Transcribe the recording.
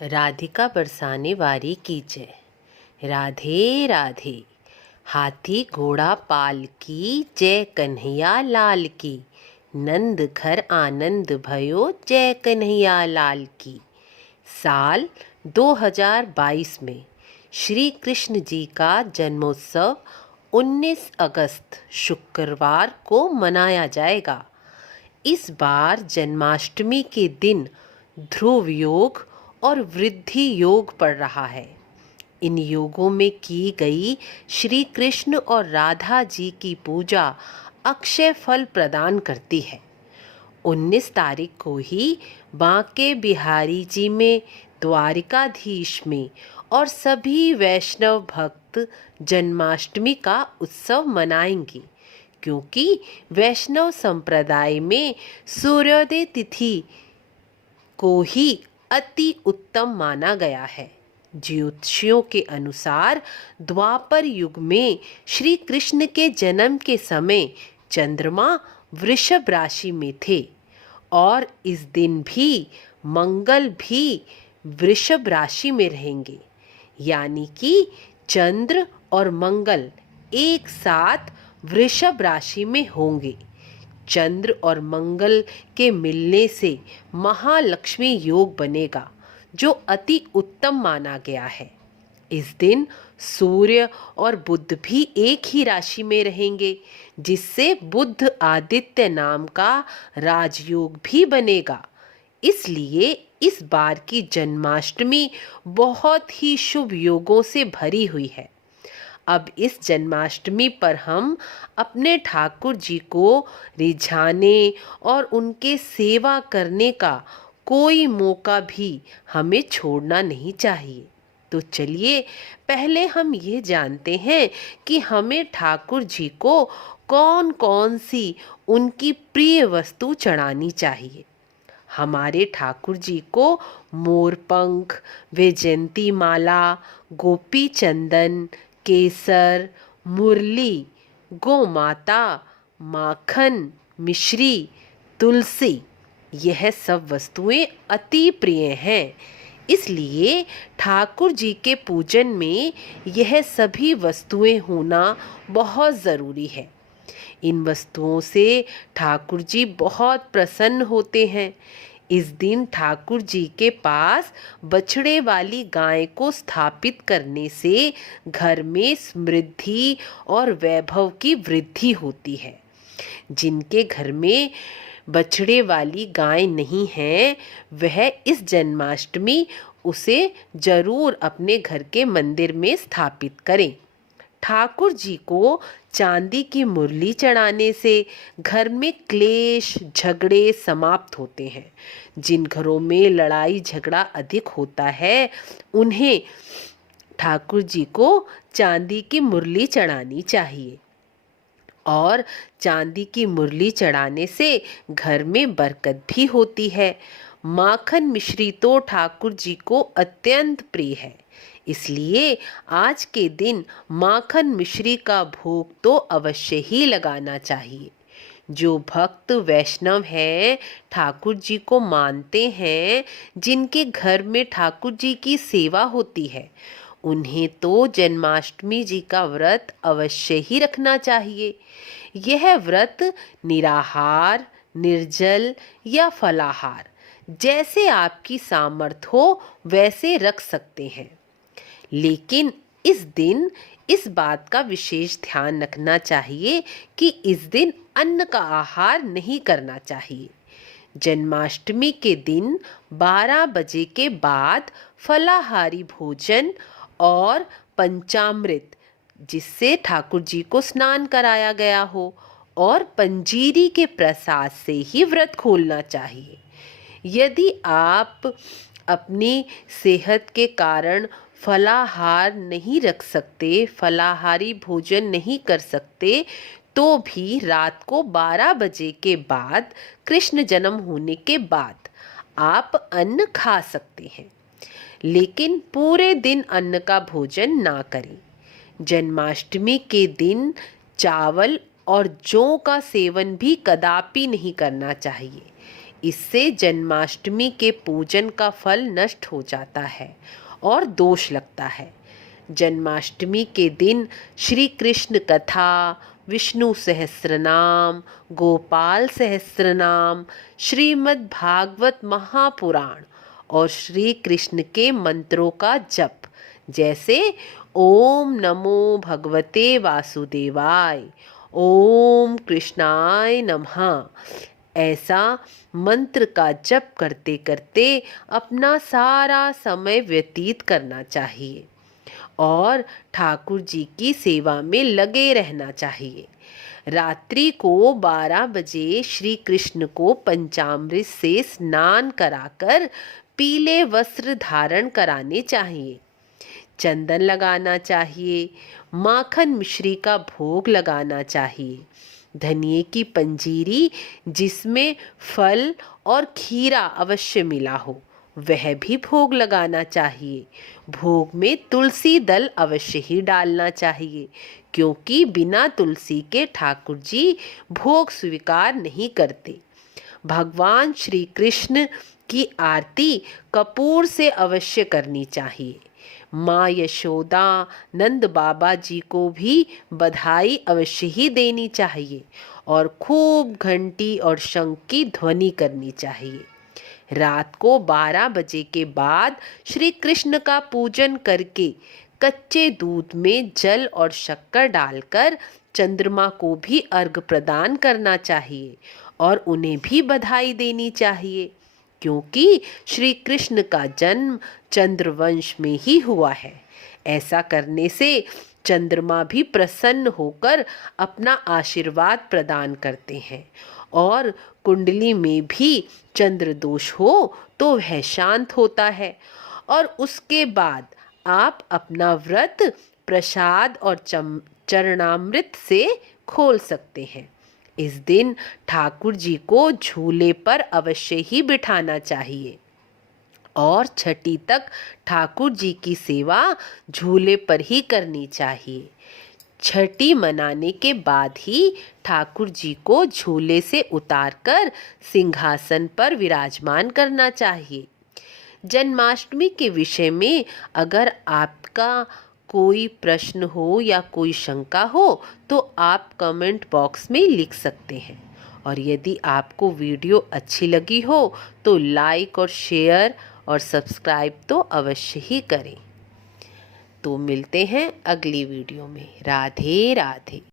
राधिका बरसाने वारी की जय। राधे राधे। हाथी घोड़ा पाल की जय कन्हैया लाल की। नंद घर आनंद भयो जय कन्हैया लाल की। साल 2022 में श्री कृष्ण जी का जन्मोत्सव 19 अगस्त शुक्रवार को मनाया जाएगा। इस बार जन्माष्टमी के दिन ध्रुव योग और वृद्धि योग पड़ रहा है। इन योगों में की गई श्री कृष्ण और राधा जी की पूजा अक्षय फल प्रदान करती है। 19 तारीख को ही बांके बिहारी जी में, द्वारिकाधीश में और सभी वैष्णव भक्त जन्माष्टमी का उत्सव मनाएंगे, क्योंकि वैष्णव संप्रदाय में सूर्योदय तिथि को ही अति उत्तम माना गया है। ज्योतिषियों के अनुसार द्वापर युग में श्री कृष्ण के जन्म के समय चंद्रमा वृषभ राशि में थे और इस दिन भी मंगल भी वृषभ राशि में रहेंगे, यानी कि चंद्र और मंगल एक साथ वृषभ राशि में होंगे। चंद्र और मंगल के मिलने से महालक्ष्मी योग बनेगा, जो अति उत्तम माना गया है। इस दिन सूर्य और बुध भी एक ही राशि में रहेंगे, जिससे बुध आदित्य नाम का राजयोग भी बनेगा। इसलिए इस बार की जन्माष्टमी बहुत ही शुभ योगों से भरी हुई है। अब इस जन्माष्टमी पर हम अपने ठाकुर जी को रिझाने और उनके सेवा करने का कोई मौका भी हमें छोड़ना नहीं चाहिए। तो चलिए पहले हम ये जानते हैं कि हमें ठाकुर जी को कौन कौन सी उनकी प्रिय वस्तु चढ़ानी चाहिए। हमारे ठाकुर जी को मोरपंख, वैजयंती माला, गोपी चंदन, केसर, मुरली, गोमाता, माखन, मिश्री, तुलसी, यह सब वस्तुएं अति प्रिय हैं। इसलिए ठाकुर जी के पूजन में यह सभी वस्तुएं होना बहुत ज़रूरी है। इन वस्तुओं से ठाकुर जी बहुत प्रसन्न होते हैं। इस दिन ठाकुर जी के पास बछड़े वाली गाय को स्थापित करने से घर में समृद्धि और वैभव की वृद्धि होती है। जिनके घर में बछड़े वाली गाय नहीं है, वह इस जन्माष्टमी उसे जरूर अपने घर के मंदिर में स्थापित करें। ठाकुर जी को चांदी की मुरली चढ़ाने से घर में क्लेश झगड़े समाप्त होते हैं। जिन घरों में लड़ाई झगड़ा अधिक होता है, उन्हें ठाकुर जी को चांदी की मुरली चढ़ानी चाहिए। और चांदी की मुरली चढ़ाने से घर में बरकत भी होती है। माखन मिश्री तो ठाकुर जी को अत्यंत प्रिय है, इसलिए आज के दिन माखन मिश्री का भोग तो अवश्य ही लगाना चाहिए। जो भक्त वैष्णव हैं, ठाकुर जी को मानते हैं, जिनके घर में ठाकुर जी की सेवा होती है, उन्हें तो जन्माष्टमी जी का व्रत अवश्य ही रखना चाहिए। यह व्रत निराहार, निर्जल या फलाहार, जैसे आपकी सामर्थ हो वैसे रख सकते हैं। लेकिन इस दिन इस बात का विशेष ध्यान रखना चाहिए कि इस दिन अन्न का आहार नहीं करना चाहिए। जन्माष्टमी के दिन 12 बजे के बाद फलाहारी भोजन और पंचामृत, जिससे ठाकुर जी को स्नान कराया गया हो, और पंजीरी के प्रसाद से ही व्रत खोलना चाहिए। यदि आप अपनी सेहत के कारण फलाहार नहीं रख सकते, फलाहारी भोजन नहीं कर सकते, तो भी रात को 12 बजे के बाद, कृष्ण जन्म होने के बाद आप अन्न खा सकते हैं, लेकिन पूरे दिन अन्न का भोजन ना करें। जन्माष्टमी के दिन चावल और जौ का सेवन भी कदापि नहीं करना चाहिए। इससे जन्माष्टमी के पूजन का फल नष्ट हो जाता है और दोष लगता है। जन्माष्टमी के दिन श्री कृष्ण कथा, विष्णु सहस्रनाम, गोपाल सहस्रनाम, श्रीमद् भागवत महापुराण और श्री कृष्ण के मंत्रों का जप, जैसे ओम नमो भगवते वासुदेवाय, ओम कृष्णाय नमः, ऐसा मंत्र का जप करते करते अपना सारा समय व्यतीत करना चाहिए और ठाकुर जी की सेवा में लगे रहना चाहिए। रात्रि को 12 बजे श्री कृष्ण को पंचामृत से स्नान कराकर पीले वस्त्र धारण कराने चाहिए। चंदन लगाना चाहिए, माखन मिश्री का भोग लगाना चाहिए, धनिये की पंजीरी जिसमें फल और खीरा अवश्य मिला हो वह भी भोग लगाना चाहिए। भोग में तुलसी दल अवश्य ही डालना चाहिए, क्योंकि बिना तुलसी के ठाकुर जी भोग स्वीकार नहीं करते। भगवान श्री कृष्ण की आरती कपूर से अवश्य करनी चाहिए। माँ यशोदा, नंद बाबा जी को भी बधाई अवश्य ही देनी चाहिए और खूब घंटी और शंख की ध्वनि करनी चाहिए। रात को 12 बजे के बाद श्री कृष्ण का पूजन करके कच्चे दूध में जल और शक्कर डालकर चंद्रमा को भी अर्घ प्रदान करना चाहिए और उन्हें भी बधाई देनी चाहिए, क्योंकि श्री कृष्ण का जन्म चंद्रवंश में ही हुआ है। ऐसा करने से चंद्रमा भी प्रसन्न होकर अपना आशीर्वाद प्रदान करते हैं और कुंडली में भी चंद्र दोष हो तो वह शांत होता है और उसके बाद आप अपना व्रत प्रसाद और चरणामृत से खोल सकते हैं। इस दिन ठाकुर जी को झूले पर अवश्य ही बिठाना चाहिए और छठी तक ठाकुर जी की सेवा झूले पर ही करनी चाहिए। छठी मनाने के बाद ही ठाकुर जी को झूले से उतारकर सिंहासन पर विराजमान करना चाहिए। जन्माष्टमी के विषय में अगर आपका कोई प्रश्न हो या कोई शंका हो तो आप कमेंट बॉक्स में लिख सकते हैं। और यदि आपको वीडियो अच्छी लगी हो तो लाइक और शेयर और सब्सक्राइब तो अवश्य ही करें। तो मिलते हैं अगली वीडियो में। राधे राधे।